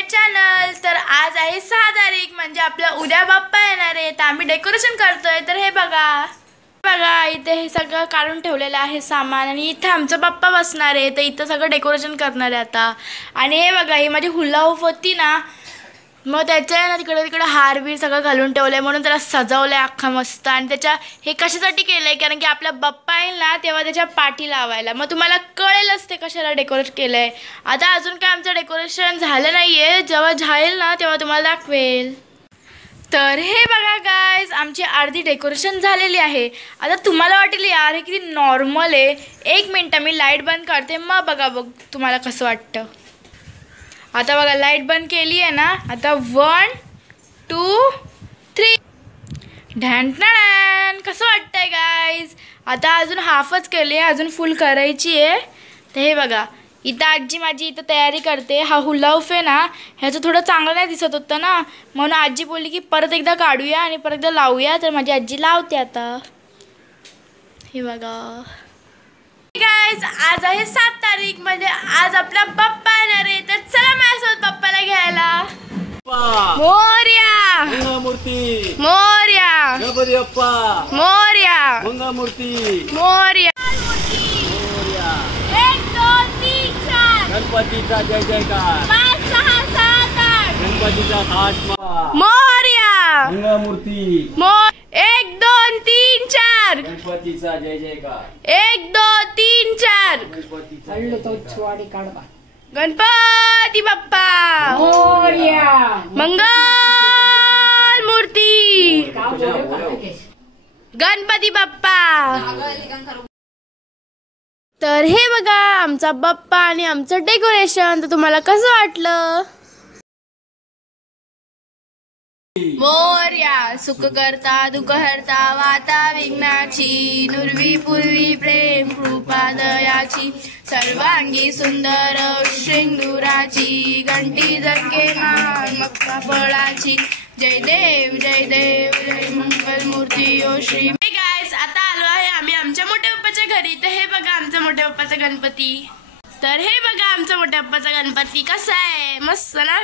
माय channel. तर आज आहे 6 तारीख म्हणजे आपला उद्या बाप्पा येणार आहे। तर आम्ही डेकोरेशन करतोय। तर हे बघा इथे हे सगळं काढून ठेवलेलं आहे सामान आणि इथे आमचा बाप्पा बसणार आहे। तर इथं सगळं डेकोरेशन करणार आहे आता। आणि हे बघा ही माझी हुला हुप होती ना, मग त्याच्या ना तिकडे तिकडे हार बीर सगळं घालून ठेवलंय म्हणून त्याला सजवलंय अख्खा मस्त। आणि त्याच्या हे कशासाठी केलंय कारण की आपला बाप्पा येईल ना तेव्हा त्याच्या पाठी लावायला। मग तुम्हाला कळेलच ते कशाला डेकोरेट केलंय। आता अजून काय आमचं डेकोरेशन झालं नाहीये, जेव्हा झाईल ना तेव्हा तुम्हाला दाखवेल। तर हे बघा गाइस आमची अर्धी डेकोरेशन झालेली आहे। आता तुम्हाला वाटेल यार हे किती नॉर्मल आहे। 1 मिनिट मी लाईट बंद करते मग बघा तुम्हाला कसं वाटतं। आता बघा लाईट बंद केली आहे ना, आता 1 2 3 ढॅन ढॅन। कसं वाटतंय गाइस। आता अजून हाफच केली आहे, अजून फुल करायची आहे। तर हे बघा इथं आजी माझी इथं तयारी करते। हा हुला हुप आहे ना ह्याचं थोडं चांगलं नाही दिसत होतं ना, म्हणून आजी बोलली की परत एकदा काढूया आणि परत एकदा लावूया। तर माझी आजी लावते आता। हे बघा गाइस आज आहे 7 तारीख म्हणजे आज आपला बाप्पा येणार आहे। तर चला माझ्यासोबत बाप्पाला घ्यायला। मोरया मंगळमूर्ती मोरया गणपती बाप्पा मोरया मंगळमूर्ती मोरया। 1 2 3 4 गणपतीचा जय जयकार 5 6 7 8 गणपतीचा हात मोरया मंगळमूर्ती 1 2 3 4 गणपतीचा जय जयकार 1 2 3 4 गणपती बाप्पा मोरया मंगल मूर्ती गणपती बाप्पा। तर हे बघा आमचा बाप्पा आणि आमचं डेकोरेशन। तर तुम्हाला कसं वाटलं। मोरया सुख करता दुःख हरता वाता विघ्नाची नुरवी पूर्वी प्रेम कृपा दयाची सर्वांगी सुंदर शेंदुराची घंटी जगे मान मक्का फळाची जय देव जय मंगल मूर्ती ओ श्री। गाइस आता आलो आहे आम्ही आमच्या मोठ्या बाप्पाच्या घरी। तर हे बघा आमच्या मोठ्या बाप्पाचा गणपती। तर हे बघा आमचा मोठ्या बाप्पाचा गणपती कसा आहे, मस्त ना।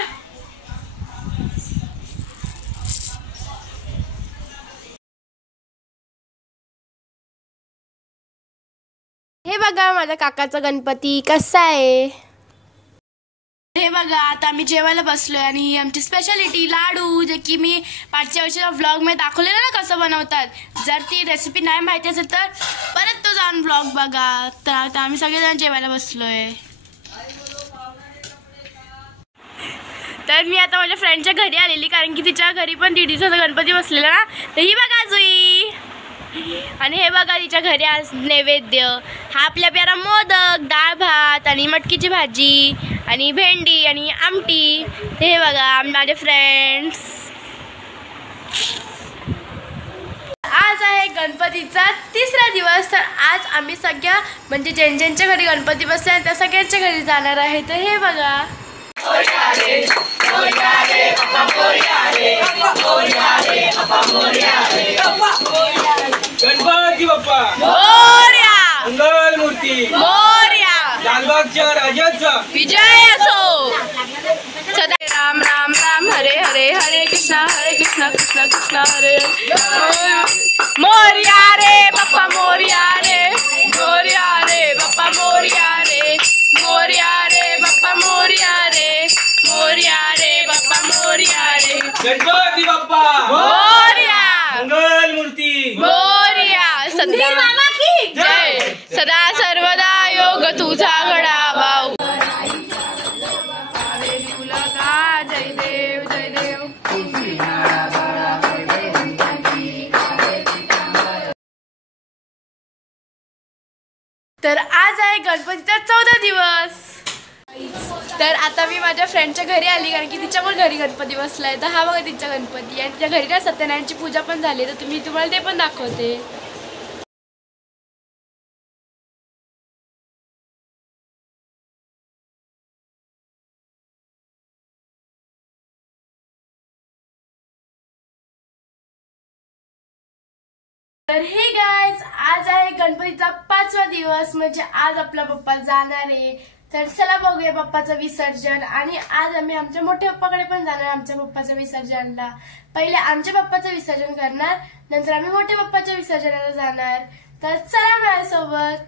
हे बघा माझ्या काकाचा गणपती कसा आहे। हे बघा आता आम्ही जेवायला बसलोय आणि आमची स्पेशालिटी लाडू जे की मी पाठच्या वर्षीच्या व्लॉग मध्ये दाखवलेलं ना कसं बनवतात। जर ती रेसिपी नाही माहिती असेल तर परत तो जाऊन व्लॉग बघा। तर आता आम्ही सगळेजण जेवायला बसलोय। तर मी आता माझ्या फ्रेंडच्या घरी आलेली कारण की तिच्या घरी पण दीदीचा गणपती बसलेला ना। तर ही बघा जुई आणि हे बघा तिच्या घरी आज नैवेद्य हा आपल्या प्यारा मोदक डाळ भात आणि मटकीची भाजी आणि भेंडी आणि आमटी। हे बघा माझे फ्रेंड्स। आज आहे गणपतीचा 3रा दिवस। तर आज आम्ही सगळ्या म्हणजे ज्यांच्या घरी गणपती बसले त्या सगळ्यांच्या घरी जाणार आहे। तर हे बघा गणपती बाप्पा मोरया मंगळमूर्ती मोरया लालबागच्या राजाचा विजय असो सदा। राम राम राम हरे हरे हरे कृष्णा कृष्णा कृष्णा हरे मोरया रे बाप्पा मोरया रे बाप्पा मोरया रे बाप्पा मोरया रे बाप्पा मोरया रे गणपती बाप्पा मोरया मंगळमूर्ती मोरया सदा जय सदा सर्वदा योग तुझा घडावा। जय देव जय देव। तर आज आहे गणपतीचा 14 दिवस। तर आता मी माझ्या फ्रेंडच्या घरी आली कारण की तिच्या पण घरी गणपती बसलाय। तर हा बघा तिचा गणपती आणि तिच्या घरी ना सत्यनारायणची पूजा पण झाली। तर तुम्हाला ते पण दाखवते। तर हे गाइस आज आहे गणपतीचा 5वा दिवस म्हणजे आज आपला बाप्पा जाणार आहे। तर चला बघूया बाप्पाचं विसर्जन. आणि आज आम्ही आमच्या मोठ्या बाप्पाकडे पण जाणार आमच्या बाप्पाच्या विसर्जनला. पहिले आमच्या बाप्पाचं विसर्जन करणार, नंतर आम्ही मोठ्या बाप्पाच्या विसर्जनाला जाणार. तर चला माझ्यासोबत.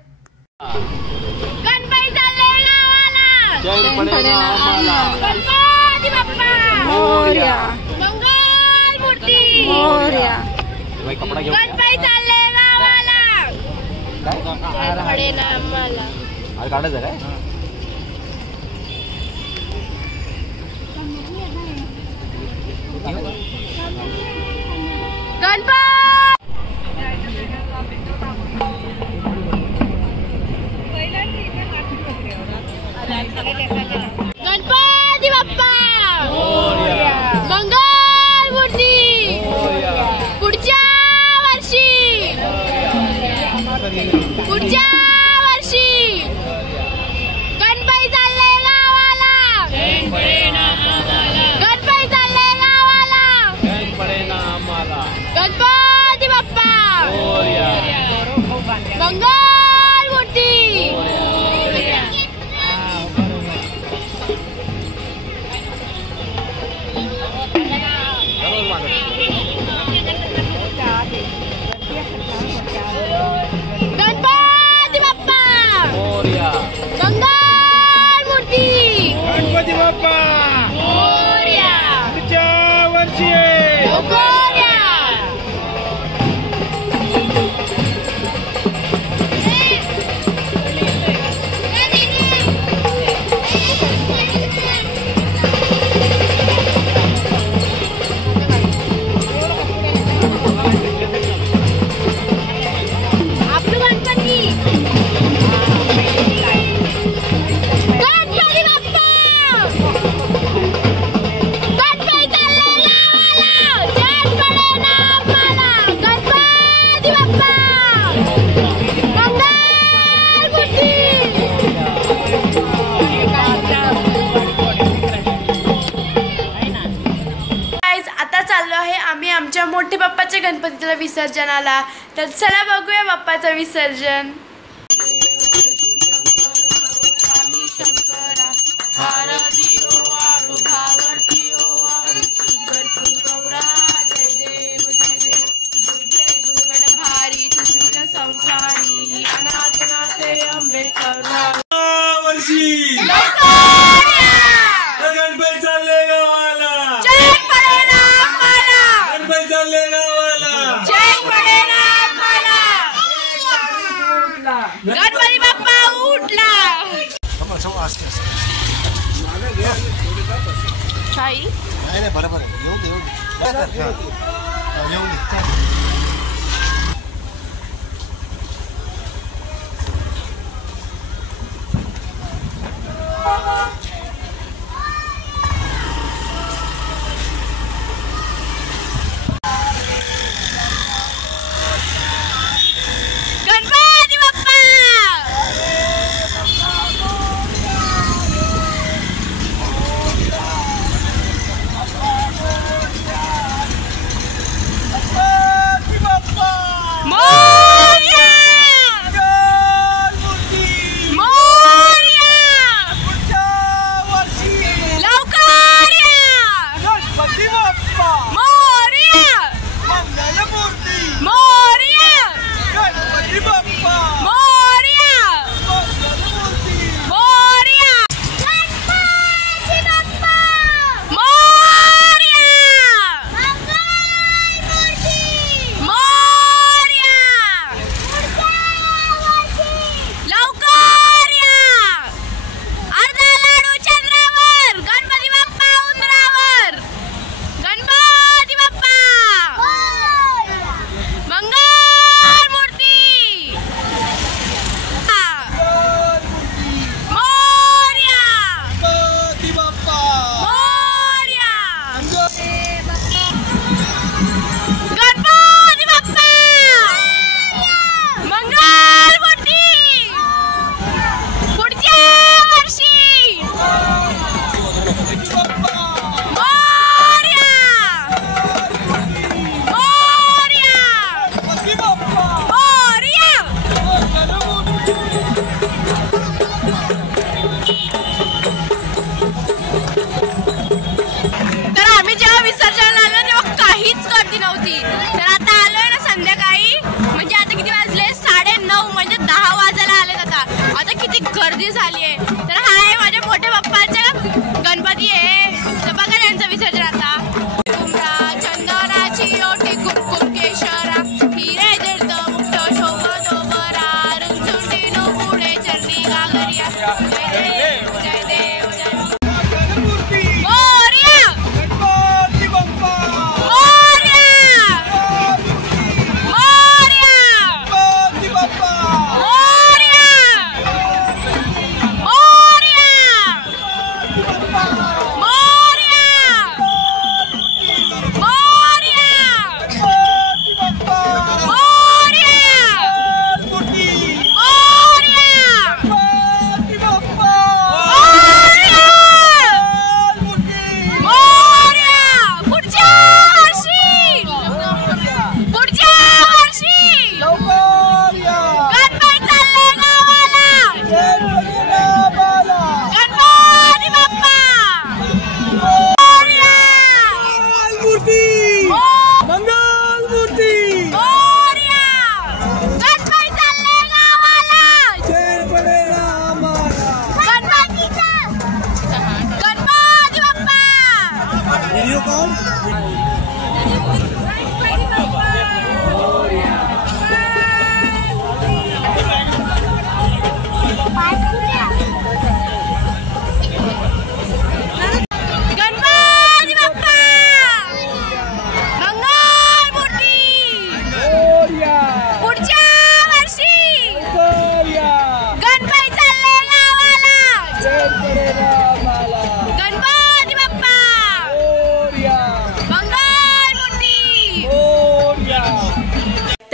गणपती चालले गावाला, गणपती बाप्पा मोरया, मंगल मूर्ती मोरया. गणपती चालले गावाला, पडे ना आम्हाला. काढायचं काय? गणपती बाप्पा मंगल मूर्ती पुढच्या वर्षी, पुढच्या वर्षी. गणपती चालले गावाला, गणपती चालले गावाला, गणपती बाप्पा मंगल मूर्ती. गणपती बाप्पा मंगल मूर्ती, गणपती बाप्पा मोरया, पुढच्या वर्षी. मोरया. आपलं गणपती, गणपती बाप्पा, गणपती चालले गावाला, जय पडे ना आम्हाला. गणपती बाप्पा मंगल मूर्ती. Guys, आता चाललो आहे आम्ही आमच्या मोठ्या बाप्पाच्या गणपतीच्या विसर्जनाला. तर चला बघूया बाप्पाचं विसर्जन. वर्षी गणपती चालले गावाला, जय पडे ना आम्हाला, गणपती चालले गावाला. जय पडे ना आम्हाला. गणपती बाप्पा उठला. आई नाही बरोबर आहे. येऊ दे, येऊ दे. येऊ दे. गणपती बाप्पा गणपती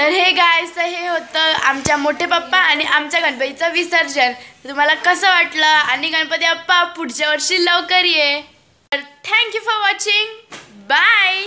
तर हे गाईस हे होतं आमच्या मोठे पप्पा आणि आमच्या गणपतीचं विसर्जन. तुम्हाला कसं वाटलं आणि गणपती बाप्पा पुढच्या वर्षी लवकर ये. तर थँक्यू फॉर वॉचिंग. बाय.